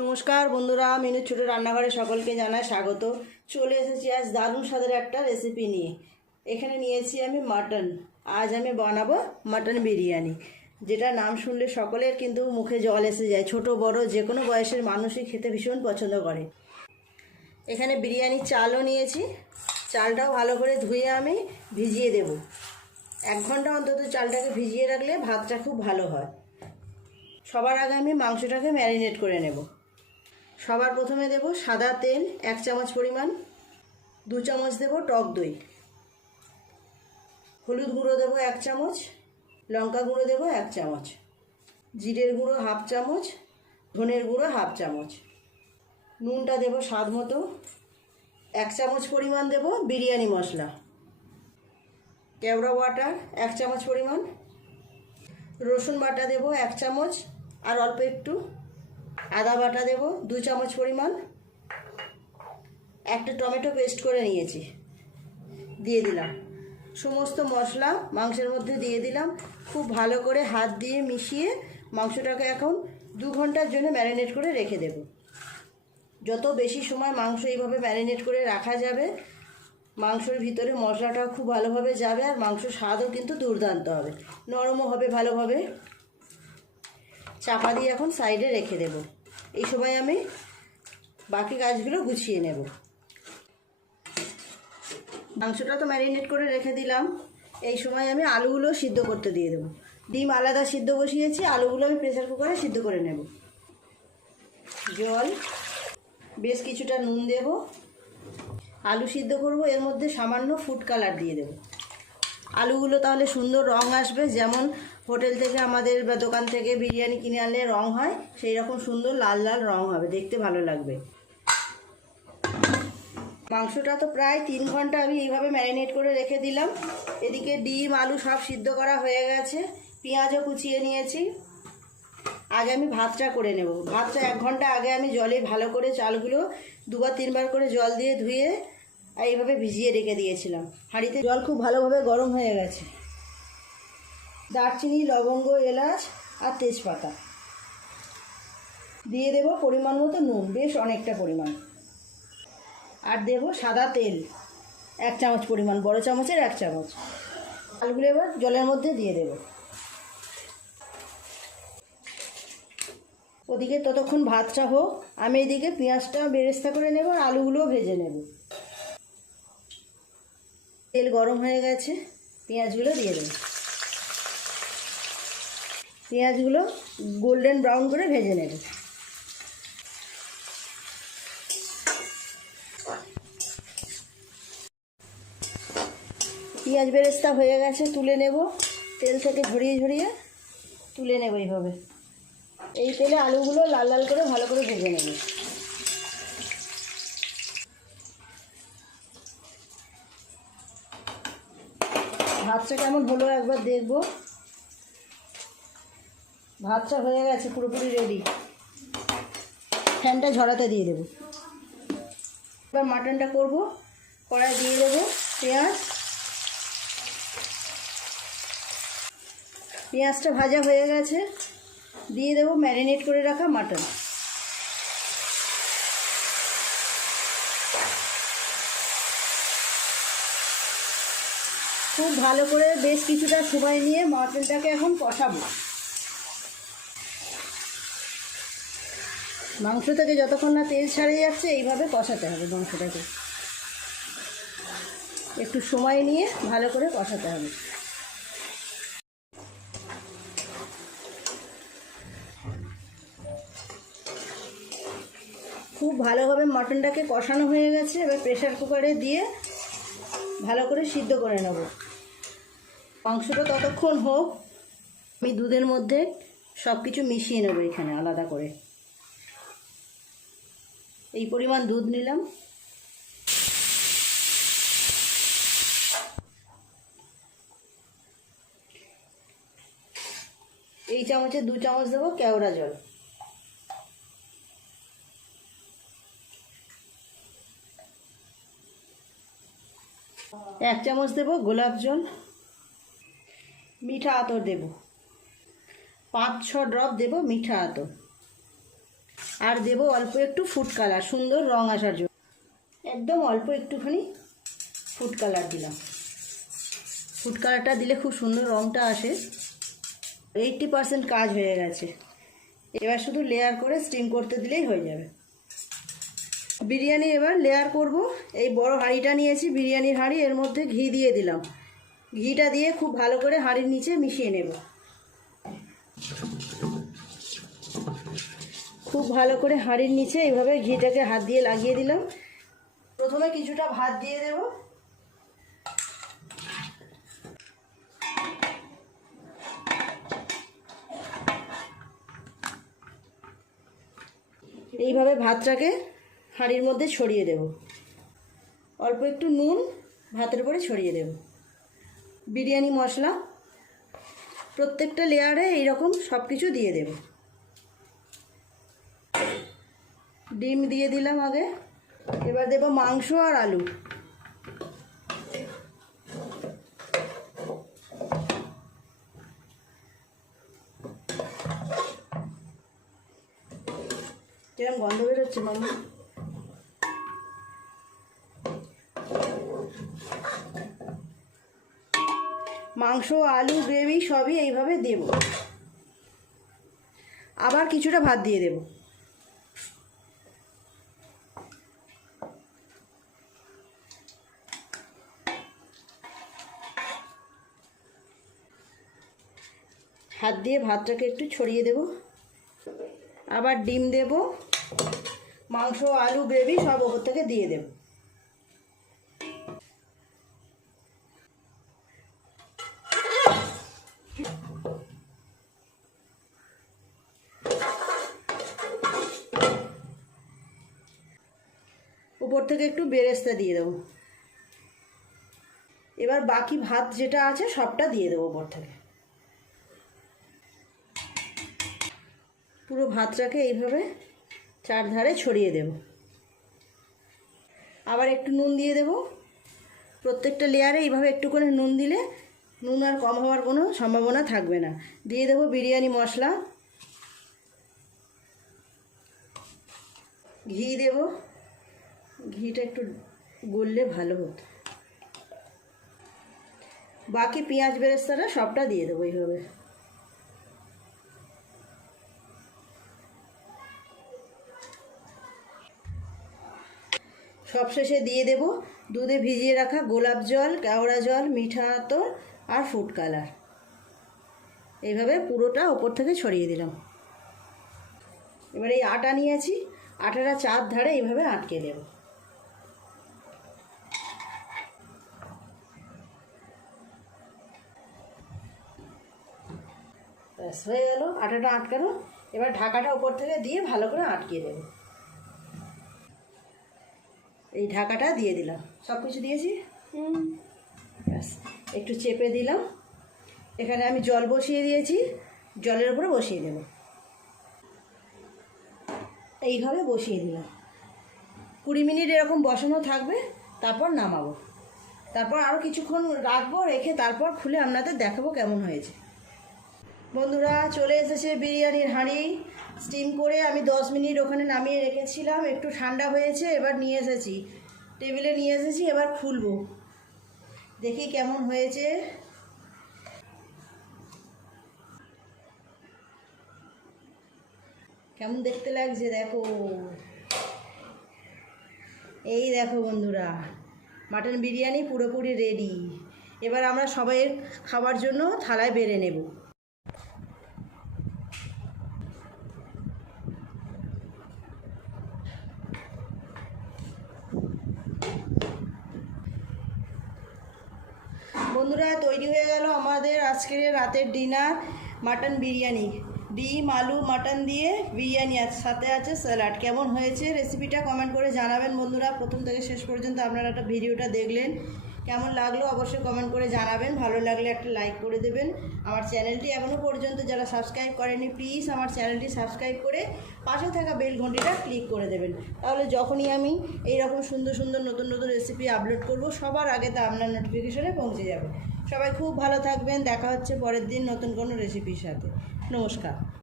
নমস্কার বন্ধুরা, মিনু ছোট রান্নাঘরে সকলকে জানাই স্বাগত। চলে এসেছি আজ দারুণ স্বাদের একটা রেসিপি নিয়ে। এখানে নিয়েছি আমি মাটন। আজ আমি বানাবো মাটন বিরিয়ানি, যেটা নাম শুনলে সকলের কিন্তু মুখে জল এসে যায়। ছোট বড় যে কোনো বয়সের মানুষই খেতে ভীষণ পছন্দ করে। এখানে বিরিয়ানির চালও নিয়েছি। চালটাও ভালো করে ধুয়ে আমি ভিজিয়ে দেব। 1 ঘন্টা অন্তত চালটাকে ভিজিয়ে রাখলে ভাতটা খুব ভালো হয়। সবার আগে আমি মাংসটাকে ম্যারিনেট করে নেব। সবার প্রথমে দেব সাদা তেল 1 চামচ পরিমাণ, 2 চামচ দেব টক দই, হলুদ গুঁড়ো দেব 1 চামচ, লঙ্কা গুঁড়ো দেব 1 চামচ, জিরের গুঁড়ো 1/2 চামচ, ধনের গুঁড়ো 1/2 চামচ, নুনটা দেব স্বাদ মতো, 1 চামচ পরিমাণ দেব বিরিয়ানি মশলা, কেওড়া ওয়াটার 1 চামচ পরিমাণ, রসুন বাটা দেব 1 চামচ আর অল্প একটু, আদা বাটা দেব 2 চামচ পরিমাণ, একটা টমেটো পেস্ট করে নিয়েছি দিয়ে দিলাম। সমস্ত মশলা মাংসের মধ্যে দিয়ে দিলাম। খুব ভালো করে হাত দিয়ে মিশিয়ে মাংসটাকে এখন 2 ঘন্টার জন্য ম্যারিনেট করে রেখে দেব। যত বেশি সময় মাংস এইভাবে ম্যারিনেট করে রাখা যাবে, মাংসের ভিতরে মশলাটাও খুব ভালোভাবে যাবে আর মাংসের স্বাদও কিন্তু দুর্দান্ত হবে, নরমও হবে ভালোভাবে। চাপা দিয়ে এখন সাইডে রেখে দেব। এই সময় আমি বাকি কাজগুলো গুছিয়ে নেব। মাংসটা তো ম্যারিনেট করে রেখে দিলাম। এই সময় আমি আলুগুলো সিদ্ধ করতে দিয়ে দেবো। ডিম আলাদা সিদ্ধ বসিয়েছি, আলুগুলো আমি প্রেসার কুকারে সিদ্ধ করে নেব। জল, বেশ কিছুটা নুন দেব। আলু সিদ্ধ করব, এর মধ্যে সামান্য ফুড কালার দিয়ে দেব। আলুগুলো তাহলে সুন্দর রং আসবে, যেমন হোটেল থেকে আমাদের বা দোকান থেকে বিরিয়ানি কিনে আনলে রং হয়, সেই রকম সুন্দর লাল লাল রং হবে, দেখতে ভালো লাগবে। মাংসটা তো প্রায় 3 ঘন্টা আমি এইভাবে ম্যারিনেট করে রেখে দিলাম। এদিকে ডিম আলু সব সিদ্ধ করা হয়ে গেছে, পেঁয়াজও কুচিয়ে নিয়েছি। আগে আমি ভাতটা করে নেব। ভাতটা 1 ঘন্টা আগে আমি জলে ভালো করে চালগুলো 2-3 বার করে জল দিয়ে ধুয়ে এইভাবে ভিজিয়ে রেখে দিয়েছিলাম। হাঁড়িতে জল খুব ভালোভাবে গরম হয়ে গেছে। দারচিনি, লবঙ্গ, এলাচ আর তেজপাতা দিয়ে দেব। পরিমাণ মতো নুন, বেশ অনেকটা পরিমাণ। আর দেব সাদা তেল 1 চামচ পরিমাণ, বড় চামচের 1 চামচ। চালগুলো এবার জলের মধ্যে দিয়ে দেব। ওদিকে ততক্ষণ ভাতটা হোক, আমি এদিকে পেঁয়াজটা বেরেস্তা করে নেব আর আলুগুলোও ভেজে নেব। তেল গরম হয়ে গেছে, পেঁয়াজগুলো দিয়ে দেব। পেঁয়াজগুলো গোল্ডেন ব্রাউন করে ভেজে নেব। পেঁয়াজ বেরেস্তা হয়ে গেছে, তুলে নেব। তেল থেকে ঝরিয়ে ঝরিয়ে তুলে নেব এইভাবে। এই তেলে আলুগুলো লাল লাল করে ভালো করে ভেজে নেব। ভাতটা কেমন হলো একবার দেখব। ভাতটা হয়ে গেছে, পুরোপুরি রেডি। ফ্যানটা ঝরাতে দিয়ে দেব। এবার মাটনটা করব। কড়াই দিয়ে দেবো পেঁয়াজটা ভাজা হয়ে গেছে, দিয়ে দেবো ম্যারিনেট করে রাখা মাটন। খুব ভালো করে বেশ কিছুটা সময় নিয়ে মাটনটাকে এখন কষাবো। মাংস থেকে যতক্ষণ না তেল ছাড়ে যাচ্ছে এইভাবে কষাতে হবে মাংসটাকে। একটু সময় নিয়ে ভালো করে কষাতে হবে। খুব ভালোভাবে মাটনটাকে কষানো হয়ে গেছে। এবার প্রেসার কুকারে দিয়ে ভালো করে সিদ্ধ করে নেব। মাংসটা ততক্ষণ হোক, আমি দুধের মধ্যে সব কিছু মিশিয়ে নেব এখানে আলাদা করে। এই পরিমাণ দুধ নিলাম। এই চামচে 2 চামচ দেবো কেওড়া জল। এক চামচ দেব গোলাপ জল। মিঠা আতর দেব 5-6 ড্রপ দেব মিঠা আতর। আর দেবো অল্প একটু ফুড কালার, সুন্দর রং আসার জন্য। একদম অল্প একটুখানি ফুড কালার দিলাম। ফুড কালারটা দিলে খুব সুন্দর রংটা আসে। 80% কাজ হয়ে গেছে। এবার শুধু লেয়ার করে স্টিম করতে দিলেই হয়ে যাবে। বিরিয়ানি এবার লেয়ার করব। এই বড় হাঁড়িটা নিয়েছি, বিরিয়ানির হাঁড়ি, এর মধ্যে ঘি দিয়ে দিলাম। ঘিটা দিয়ে খুব ভালো করে হাঁড়ির নিচে মিশিয়ে নেব। খুব ভালো করে হাঁড়ির নিচে এইভাবে ঘিটাকে হাত দিয়ে লাগিয়ে দিলাম। প্রথমে কিছুটা ভাত দিয়ে দেব। এইভাবে ভাতটাকে হাঁড়ির মধ্যে ছড়িয়ে দেব। অল্প একটু নুন ভাতের উপরে ছড়িয়ে দেব। বিরিয়ানি মশলা প্রত্যেকটা লেয়ারে এইরকম সব কিছু দিয়ে দেব। ডিম দিয়ে দিলাম আগে। এবার দেব মাংস আর আলু। কিরম গন্ধ বেরোচ্ছে মামা। মাংস, আলু, গ্রেভি সবই এইভাবে দেব। আবার কিছুটা ভাত দিয়ে দেব। হাত দিয়ে ভাতটাকে একটু ছড়িয়ে দেব। আবার ডিম দেব, মাংস, আলু, গ্রেভি সব ওপর থেকে দিয়ে দেব। উপর থেকে একটু বেরেস্তা দিয়ে দেবো। এবার বাকি ভাত যেটা আছে সবটা দিয়ে দেবো উপর থেকে। পুরো ভাতটাকে এইভাবে চারধারে ছড়িয়ে দেব। আবার একটু নুন দিয়ে দেব। প্রত্যেকটা লেয়ারে এইভাবে একটু করে নুন দিলে নুন আর কম হওয়ার কোনো সম্ভাবনা থাকবে না। দিয়ে দেব বিরিয়ানি মশলা, ঘি দেব। ঘিটা একটু গললে ভালো হতো। বাকি পেঁয়াজ বেরেস্তাটা সবটা দিয়ে দেবো এইভাবে। সবশেষে দিয়ে দেব দুধে ভিজিয়ে রাখা গোলাপ জল, কেওড়া জল, মিঠা আতর আর ফুড কালার। এইভাবে পুরোটা ওপর থেকে ছড়িয়ে দিলাম। এবার এই আটা নিয়েছি, আটাটা চার ধারে এইভাবে আটকে দেব। ব্যাস হয়ে গেল আটাটা আটকানো। এবার ঢাকাটা উপর থেকে দিয়ে ভালো করে আটকে দেব। এই ঢাকাটা দিয়ে দিলাম। সব কিছু দিয়েছি। ব্যাস একটু চেপে দিলাম। এখানে আমি জল বসিয়ে দিয়েছি, জলের উপরে বসিয়ে দেব। এইভাবে বসিয়ে দিলাম। 20 মিনিট এরকম বসানো থাকবে, তারপর নামাবো। তারপর আরও কিছুক্ষণ রাখবো, রেখে তারপর খুলে আপনাদের দেখাবো কেমন হয়েছে। বন্ধুরা চলে এসেছে বিরিয়ানির হাঁড়ি। স্টিম করে আমি 10 মিনিট ওখানে নামিয়ে রেখেছিলাম, একটু ঠান্ডা হয়েছে। এবার নিয়ে এসেছি, টেবিলে নিয়ে এসেছি। এবার খুলবো, দেখি কেমন হয়েছে। কেমন দেখতে লাগছে দেখো। এই দেখো বন্ধুরা, মাটন বিরিয়ানি পুরোপুরি রেডি। এবার আমরা সবাই খাবার জন্য থালায় বেড়ে নেব। বন্ধুরা তৈরি হয়ে গেল আমাদের আজকের রাতের ডিনার, মাটন বিরিয়ানি। ডিম, আলু, মাটন দিয়ে বিরিয়ানি, সাথে আছে স্যালাড। কেমন হয়েছে রেসিপিটা কমেন্ট করে জানাবেন। বন্ধুরা প্রথম থেকে শেষ পর্যন্ত আপনারা একটা ভিডিওটা দেখলেন, কেমন লাগলো অবশ্যই কমেন্ট করে জানাবেন। ভালো লাগলে একটা লাইক করে দেবেন। আমার চ্যানেলটি এখনও পর্যন্ত যারা সাবস্ক্রাইব করেনি প্লিজ আমার চ্যানেলটি সাবস্ক্রাইব করে পাশে থাকা বেল ঘন্টিটা ক্লিক করে দেবেন। তাহলে যখনই আমি এইরকম সুন্দর সুন্দর নতুন নতুন রেসিপি আপলোড করব সবার আগে তা আপনার নোটিফিকেশনে পৌঁছে যাবে। সবাই খুব ভালো থাকবেন। দেখা হচ্ছে পরের দিন নতুন কোনো রেসিপির সাথে। নমস্কার।